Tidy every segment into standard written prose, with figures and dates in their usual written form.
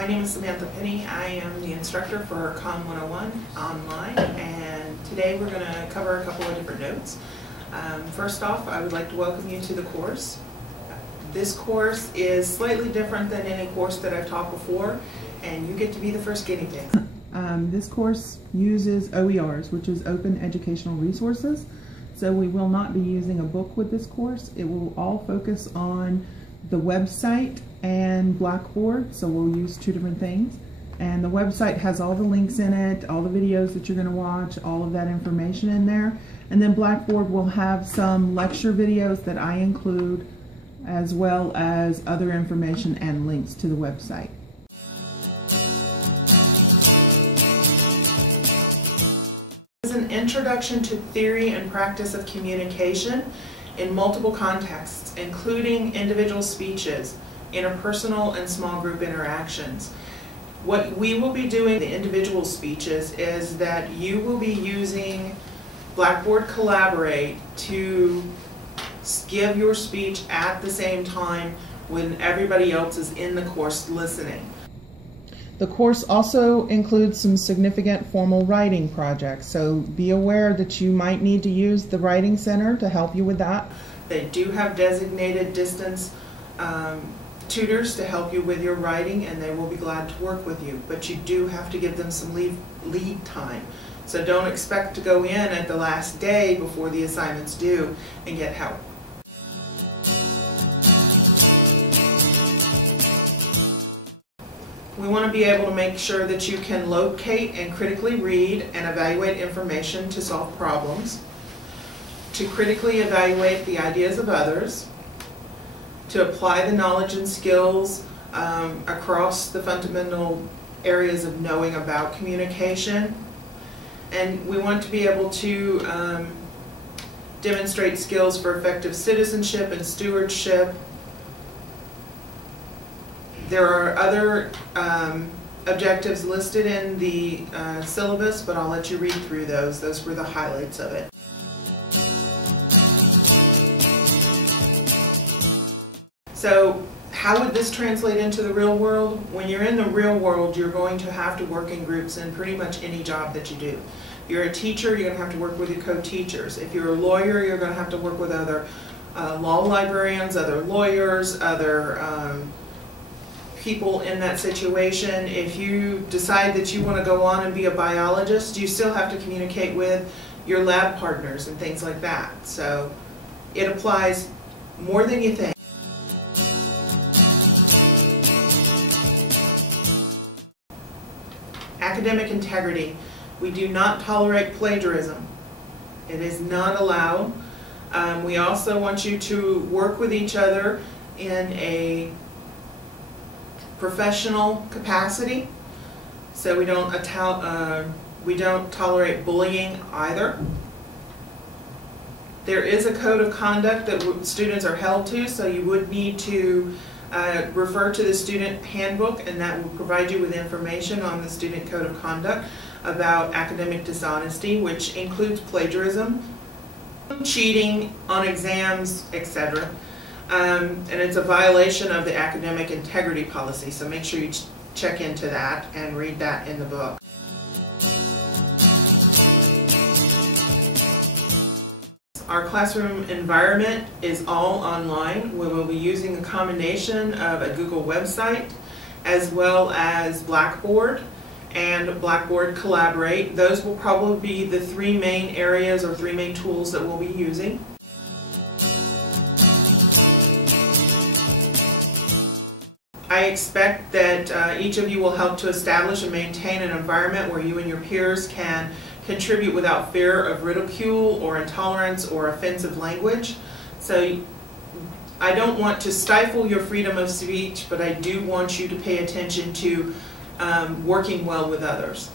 My name is Samantha Penney. I am the instructor for COMM 101 online, and today we're going to cover a couple of different notes. First off, I would like to welcome you to the course. This course is slightly different than any course that I've taught before, and you get to be the first guinea pig. This course uses OERs, which is Open Educational Resources. So we will not be using a book with this course. It will all focus on the website and Blackboard, so we'll use two different things. And the website has all the links in it, all the videos that you're going to watch, all of that information in there. And then Blackboard will have some lecture videos that I include, as well as other information and links to the website. This is an introduction to theory and practice of communication in multiple contexts, including individual speeches, interpersonal and small group interactions. What we will be doing in the individual speeches is that you will be using Blackboard Collaborate to give your speech at the same time when everybody else is in the course listening. The course also includes some significant formal writing projects, so be aware that you might need to use the Writing Center to help you with that. They do have designated distance tutors to help you with your writing, and they will be glad to work with you, but you do have to give them some lead time. So don't expect to go in at the last day before the assignment's due and get help. We want to be able to make sure that you can locate and critically read and evaluate information to solve problems, to critically evaluate the ideas of others, to apply the knowledge and skills across the fundamental areas of knowing about communication, and we want to be able to demonstrate skills for effective citizenship and stewardship. There are other objectives listed in the syllabus, but I'll let you read through those. Those were the highlights of it. So how would this translate into the real world? When you're in the real world, you're going to have to work in groups in pretty much any job that you do. If you're a teacher, you're going to have to work with your co-teachers. If you're a lawyer, you're going to have to work with other law librarians, other lawyers, other people in that situation. If you decide that you want to go on and be a biologist, you still have to communicate with your lab partners and things like that. So it applies more than you think. Academic integrity. We do not tolerate plagiarism. It is not allowed. We also want you to work with each other in a professional capacity, so we don't tolerate bullying either. There is a code of conduct that students are held to, so you would need to refer to the student handbook, and that will provide you with information on the student code of conduct about academic dishonesty, which includes plagiarism, cheating on exams, etc. And it's a violation of the academic integrity policy, so make sure you check into that and read that in the book. Our classroom environment is all online. We will be using a combination of a Google website as well as Blackboard and Blackboard Collaborate. Those will probably be the three main areas or three main tools that we'll be using. I expect that each of you will help to establish and maintain an environment where you and your peers can contribute without fear of ridicule or intolerance or offensive language. So I don't want to stifle your freedom of speech, but I do want you to pay attention to working well with others.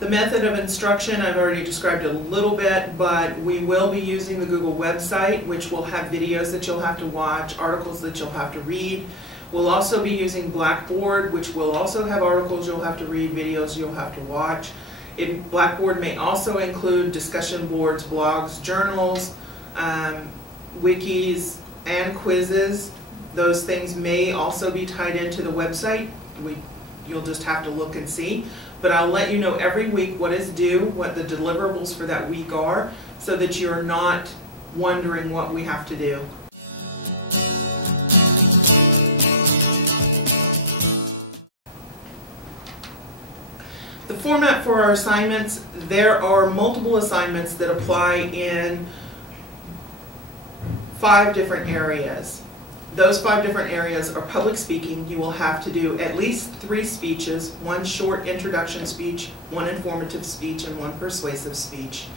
The method of instruction I've already described a little bit, but we will be using the Google website, which will have videos that you'll have to watch, articles that you'll have to read. We'll also be using Blackboard, which will also have articles you'll have to read, videos you'll have to watch. Blackboard may also include discussion boards, blogs, journals, wikis, and quizzes. Those things may also be tied into the website. You'll just have to look and see. But I'll let you know every week what is due, what the deliverables for that week are, so that you're not wondering what we have to do. The format for our assignments, there are multiple assignments that apply in 5 different areas. Those 5 different areas are public speaking. You will have to do at least 3 speeches, 1 short introduction speech, 1 informative speech, and 1 persuasive speech.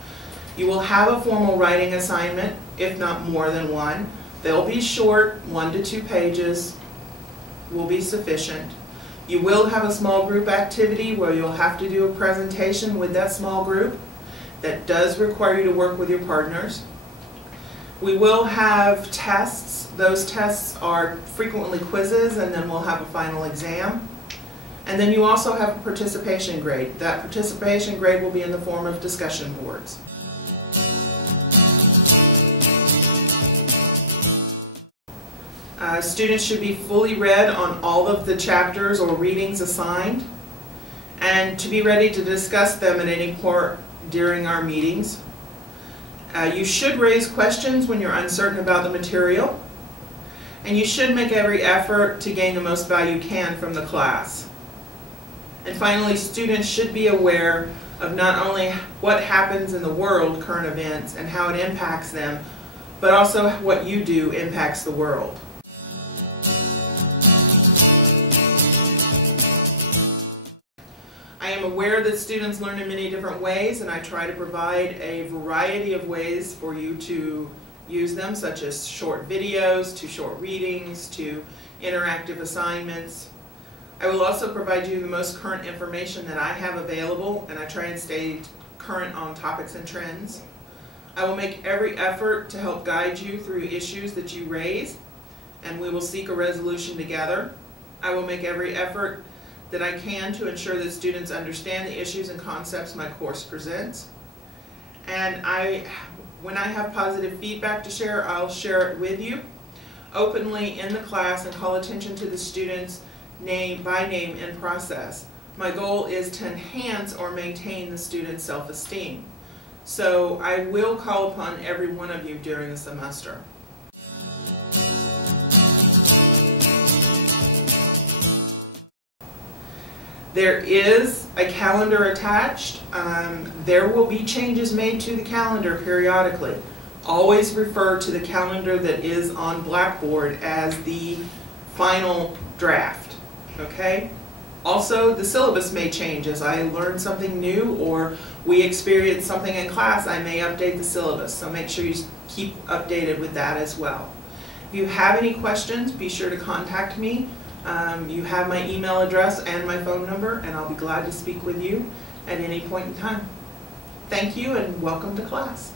You will have a formal writing assignment, if not more than 1. They'll be short, 1 to 2 pages will be sufficient. You will have a small group activity where you'll have to do a presentation with that small group. That does require you to work with your partners. We will have tests. Those tests are frequently quizzes, and then we'll have a final exam. And then you also have a participation grade. That participation grade will be in the form of discussion boards. Students should be fully read on all of the chapters or readings assigned, and to be ready to discuss them at any point during our meetings. You should raise questions when you're uncertain about the material, and you should make every effort to gain the most value you can from the class. And finally, students should be aware of not only what happens in the world, current events, and how it impacts them, but also what you do impacts the world. I am aware that students learn in many different ways, and I try to provide a variety of ways for you to use them, such as short videos, to short readings, to interactive assignments. I will also provide you the most current information that I have available, and I try and stay current on topics and trends. I will make every effort to help guide you through issues that you raise, and we will seek a resolution together. I will make every effort that I can to ensure that students understand the issues and concepts my course presents. And when I have positive feedback to share, I'll share it with you openly in the class and call attention to the students name by name in process. My goal is to enhance or maintain the student's self-esteem. So I will call upon every one of you during the semester. There is a calendar attached. There will be changes made to the calendar periodically. Always refer to the calendar that is on Blackboard as the final draft, okay? Also, the syllabus may change as I learn something new or we experience something in class. I may update the syllabus, so make sure you keep updated with that as well. If you have any questions, be sure to contact me. You have my email address and my phone number, and I'll be glad to speak with you at any point in time. Thank you, and welcome to class.